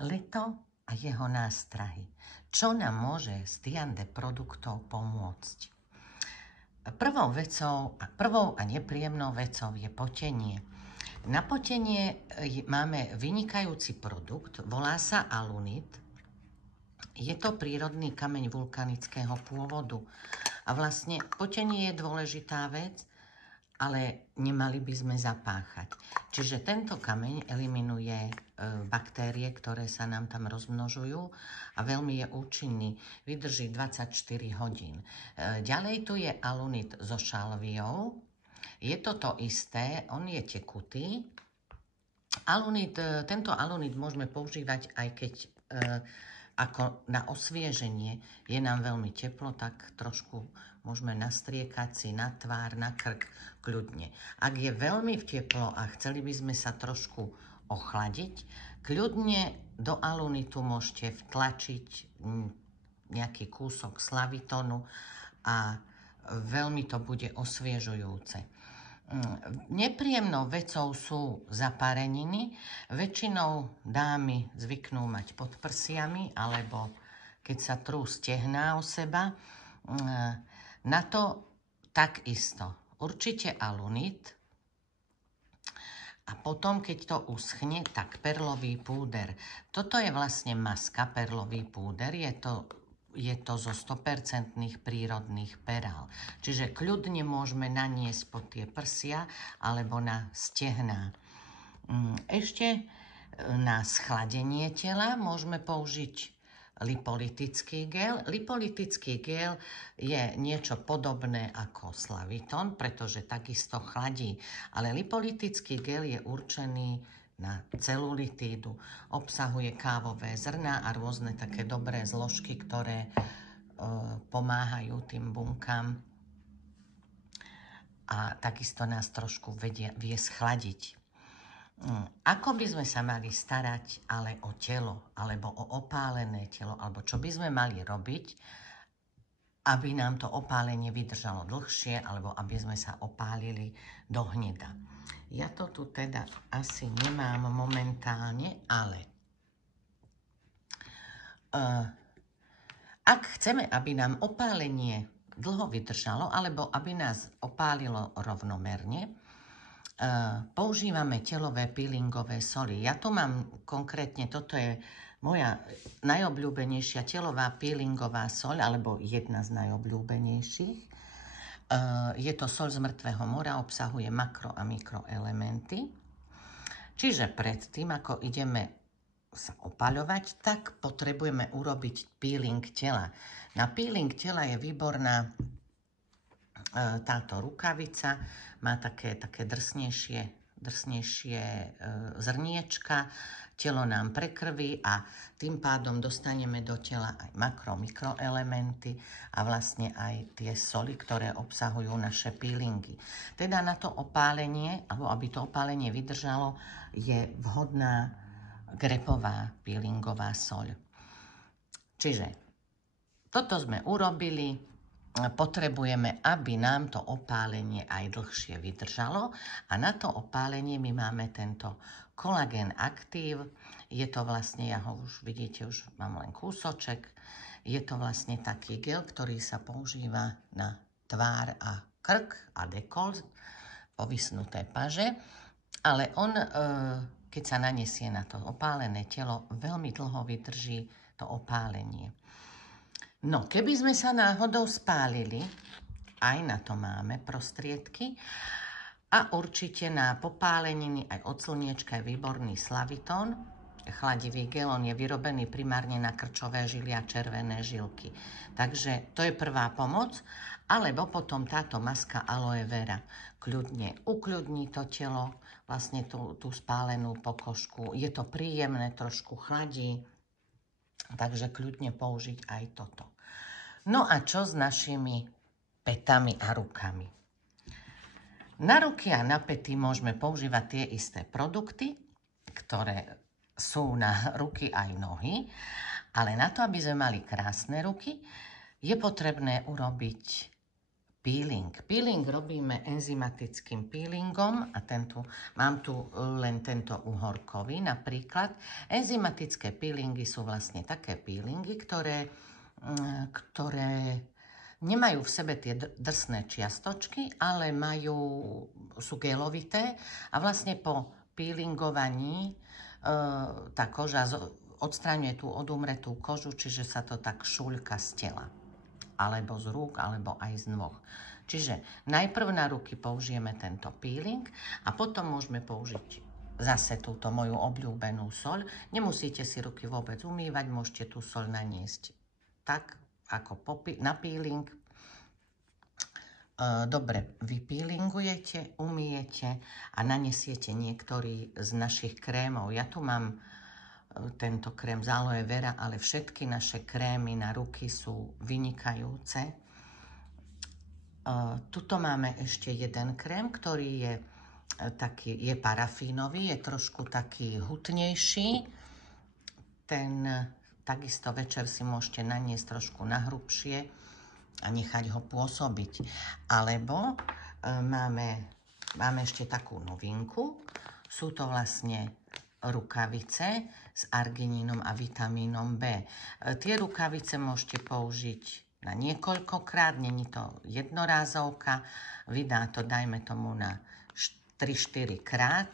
Leto a jeho nástrahy. Čo nám môže z Diande produktov pomôcť? Prvou a nepríjemnou vecou je potenie. Na potenie máme vynikajúci produkt, volá sa alunit. Je to prírodný kameň vulkanického pôvodu. A vlastne potenie je dôležitá vec, ale nemali by sme zapáchať. Čiže tento kameň eliminuje baktérie, ktoré sa nám tam rozmnožujú a veľmi je účinný. Vydrží 24 hodín. Ďalej tu je alunit so šalviou. Je to to isté, on je tekutý. Tento alunit môžeme používať aj keď ako na osvieženie je nám veľmi teplo, tak trošku môžeme nastriekať si na tvár, na krk kľudne. Ak je veľmi teplo a chceli by sme sa trošku ochladiť, kľudne do alunitu môžete vtlačiť nejaký kúsok slavitonu a veľmi to bude osviežujúce. Nepríjemnou vecou sú zapáreniny. Väčšinou dámy zvyknú mať pod prsiami, alebo keď sa trú stehná o seba. Na to takisto. Určite alunit. A potom, keď to uschne, tak perlový púder. Toto je vlastne maska perlový púder. Je to zo 100% prírodných perál. Čiže kľudne môžeme naniesť pod tie prsia alebo na stehná. Ešte na schladenie tela môžeme použiť lipolytický gel. Lipolytický gel je niečo podobné ako slaviton, pretože takisto chladí. Ale lipolytický gel je určený na celulitídu. Obsahuje kávové zrná a rôzne také dobré zložky, ktoré pomáhajú tým bunkám a takisto nás trošku vie schladiť. Ako by sme sa mali starať ale o telo, alebo o opálené telo, alebo čo by sme mali robiť, aby nám to opálenie vydržalo dlhšie, alebo aby sme sa opálili do hneda. Ja to tu teda asi nemám momentálne, ale ak chceme, aby nám opálenie dlho vydržalo, alebo aby nás opálilo rovnomerne, používame telové peelingové soli. Ja tu mám konkrétne, toto je moja najobľúbenejšia telová peelingová soľ, alebo jedna z najobľúbenejších. Je to soľ z mŕtvého mora, obsahuje makro a mikroelementy. Čiže predtým, ako ideme sa opaľovať, tak potrebujeme urobiť peeling tela. Na peeling tela je výborná táto rukavica, má také drsnejšie zrniečka, telo nám prekrví a tým pádom dostaneme do tela aj makro-mikroelementy a vlastne aj tie soli, ktoré obsahujú naše peelingy. Teda na to opálenie, alebo aby to opálenie vydržalo, je vhodná grepová peelingová soľ. Čiže toto sme urobili. Potrebujeme, aby nám to opálenie aj dlhšie vydržalo a na to opálenie my máme tento Collagen Active. Je to vlastne, ja ho už vidíte, už mám len kúsoček. Je to vlastne taký gel, ktorý sa používa na tvár a krk a dekolt, povisnuté paže, ale on, keď sa naniesie na to opálené telo, veľmi dlho vydrží to opálenie. No, keby sme sa náhodou spálili, aj na to máme prostriedky a určite na popáleniny aj od slniečka je výborný slavitón. Chladivý gel, on je vyrobený primárne na krčové žily a červené žilky. Takže to je prvá pomoc, alebo potom táto maska aloe vera. Kľudne ukľudní to telo, vlastne tú spálenú pokožku. Je to príjemné, trošku chladí. Takže kľudne použiť aj toto. No a čo s našimi pätami a rukami? Na ruky a na päty môžeme používať tie isté produkty, ktoré sú na ruky aj nohy, ale na to, aby sme mali krásne ruky, je potrebné urobiť peeling. Peeling robíme enzymatickým peelingom a mám tu len tento uhorkový napríklad. Enzymatické peelingy sú vlastne také peelingy, ktoré nemajú v sebe tie drsné čiastočky, ale sú gelovité a vlastne po peelingovaní tá koža odstraňuje tú odumretú kožu, čiže sa to tak šuľka z tela. Alebo z rúk, alebo aj z nôh. Čiže najprv na ruky použijeme tento peeling a potom môžeme použiť zase túto moju obľúbenú soľ. Nemusíte si ruky vôbec umývať, môžete tú soľ naniesť tak, ako na peeling. Dobre vypeelingujete, umyjete a nanesiete niektorý z našich krémov. Ja tu mám tento krém z aloe vera, ale všetky naše krémy na ruky sú vynikajúce. Tuto máme ešte jeden krém, ktorý je parafínový, je trošku taký hutnejší. Ten takisto večer si môžete naniesť trošku nahrubšie a nechať ho pôsobiť. Alebo máme ešte takú novinku. Sú to vlastne rukavice s arginínom a vitamínom B. Tie rukavice môžete použiť na niekoľkokrát, není to jednorázovka, vydá to, dajme tomu, na 3-4 krát.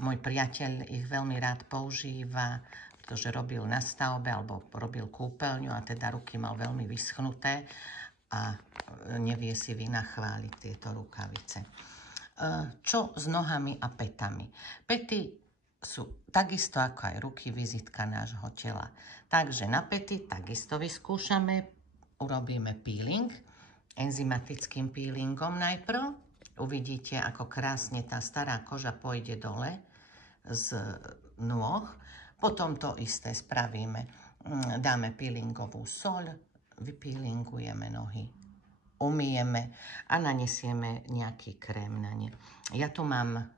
Môj priateľ ich veľmi rád používa, pretože robil na stavbe alebo robil kúpeľňu a teda ruky mal veľmi vyschnuté a nevie si vynachváliť tieto rukavice. Čo s nohami a pätami? Päty sú takisto ako aj ruky vizitka nášho tela. Takže na päty takisto vyskúšame, urobíme peeling, enzymatickým peelingom najprv. Uvidíte, ako krásne tá stará koža pôjde dole z nôh. Potom to isté spravíme. Dáme peelingovú soľ, vypeelingujeme nohy, umyjeme a nanesieme nejaký krém na ne. Ja tu mám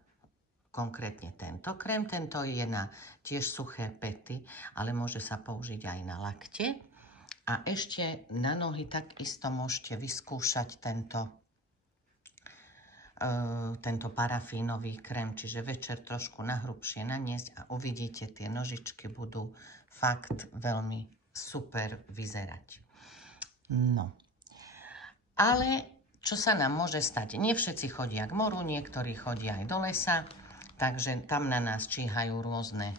konkrétne tento krém. Tento je na tiež suché päty, ale môže sa použiť aj na lakte. A ešte na nohy takisto môžete vyskúšať tento parafínový krém, čiže večer trošku nahrubšie naniesť a uvidíte, tie nožičky budú fakt veľmi super vyzerať. No, ale čo sa nám môže stať? Nie všetci chodia k moru, niektorí chodia aj do lesa, takže tam na nás číhajú rôzne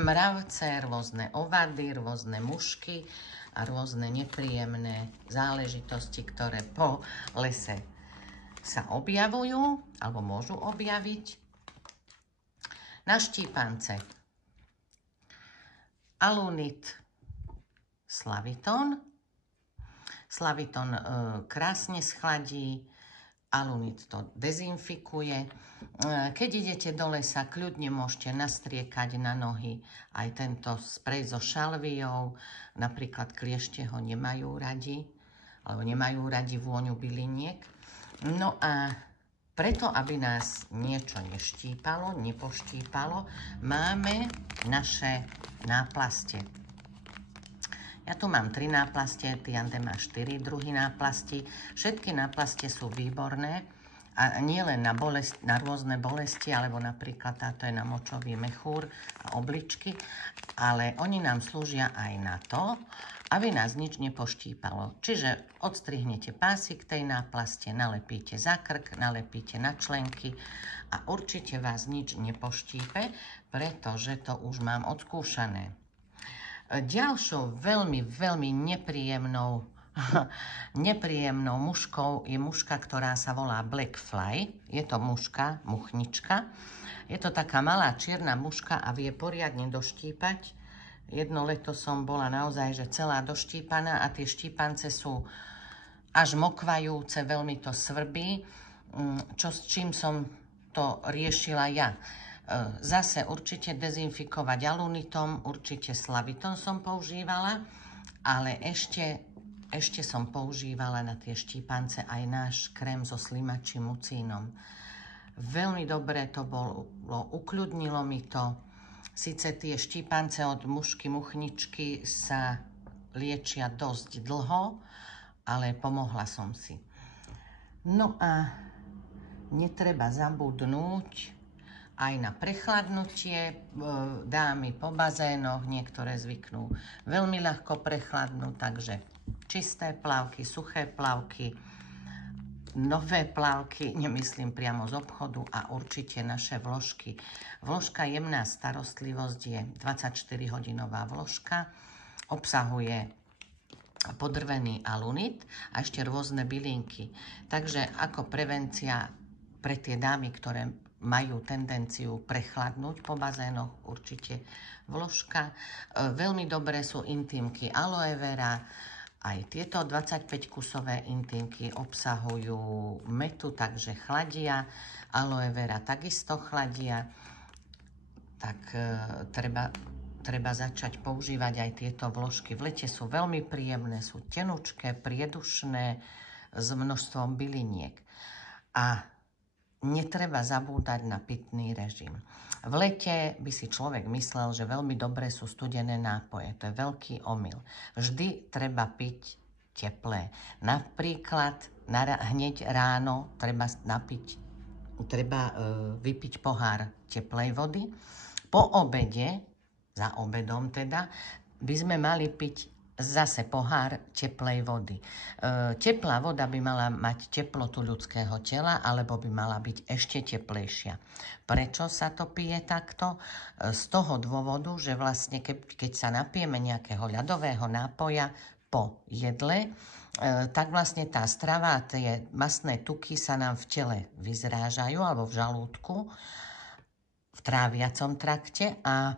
mravce, rôzne ovady, rôzne mušky a rôzne nepríjemné záležitosti, ktoré po lese sa objavujú alebo môžu objaviť. Na štípance Alunit Slaviton. Slaviton krásne schladí, Alunit to dezinfikuje. Keď idete do lesa, kľudne môžete nastriekať na nohy aj tento sprej so šalviou. Napríklad kliešte ho nemajú radi, alebo nemajú radi vôňu byliniek. No a preto, aby nás niečo neštípalo, nepoštípalo, máme naše náplastie. Ja tu mám 3 náplastie, Tiande má 4 druhy náplasti. Všetky náplastie sú výborné a nie len na rôzne bolesti, alebo napríklad táto je na močový mechúr a obličky, ale oni nám slúžia aj na to, aby nás nič nepoštípalo. Čiže odstrihnete pásik tej náplastie, nalepíte za krk, nalepíte na členky a určite vás nič nepoštípe, pretože to už mám odskúšané. Ďalšou veľmi, veľmi nepríjemnou muškou je muška, ktorá sa volá Black Fly. Je to muška, muchnička. Je to taká malá čierna muška a vie poriadne doštípať. Jedno leto som bola naozaj že celá doštípaná a tie štípance sú až mokvajúce, veľmi to svrbí, s čím som to riešila ja. Zase určite dezinfikovať alunitom, určite slaviton som používala, ale ešte som používala na tie štípance aj náš krém so slimačím mucínom. Veľmi dobre to bolo, ukľudnilo mi to. Sice tie štípance od mušky, muchničky sa liečia dosť dlho, ale pomohla som si. No a netreba zabudnúť aj na prechladnutie. Dámy po bazénoch, niektoré zvyknú veľmi ľahko prechladnúť, takže čisté plavky, suché plavky, nové plavky, nemyslím priamo z obchodu, a určite naše vložky. Vložka Jemná starostlivosť je 24-hodinová vložka, obsahuje podrvený alunit a ešte rôzne bylinky. Takže ako prevencia pre tie dámy, ktoré majú tendenciu prechladnúť po bazénoch, určite vložka. Veľmi dobré sú intímky aloe vera. Aj tieto 25-kusové intímky obsahujú metu, takže chladia. Aloe vera takisto chladia. Tak treba začať používať aj tieto vložky. V lete sú veľmi príjemné, sú tenučké, priedušné, s množstvom byliniek. A netreba zabúdať na pitný režim. V lete by si človek myslel, že veľmi dobré sú studené nápoje. To je veľký omyl. Vždy treba piť teplé. Napríklad hneď ráno treba vypiť pohár teplej vody. Po obede, za obedom teda, by sme mali piť zase pohár teplej vody. Teplá voda by mala mať teplotu ľudského tela, alebo by mala byť ešte teplejšia. Prečo sa to pije takto? Z toho dôvodu, že vlastne keď sa napijeme nejakého ľadového nápoja po jedle, tak vlastne tá strava, tie mastné tuky sa nám v tele vyzrážajú, alebo v žalúdku, v tráviacom trakte, a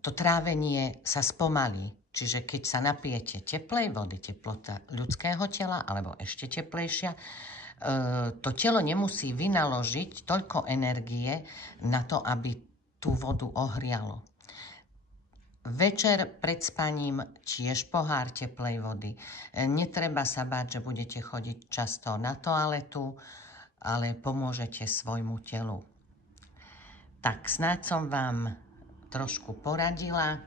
to trávenie sa spomalí. Čiže keď sa napijete teplej vody, teplota ľudského tela, alebo ešte teplejšia, to telo nemusí vynaložiť toľko energie na to, aby tú vodu ohrialo. Večer pred spaním tiež pohár teplej vody. Netreba sa báť, že budete chodiť často na toaletu, ale pomôžete svojmu telu. Tak snáď som vám trošku poradila.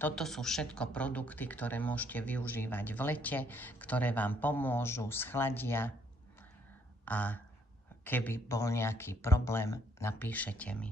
Toto sú všetko produkty, ktoré môžete využívať v lete, ktoré vám pomôžu, schladia, a keby bol nejaký problém, napíšete mi.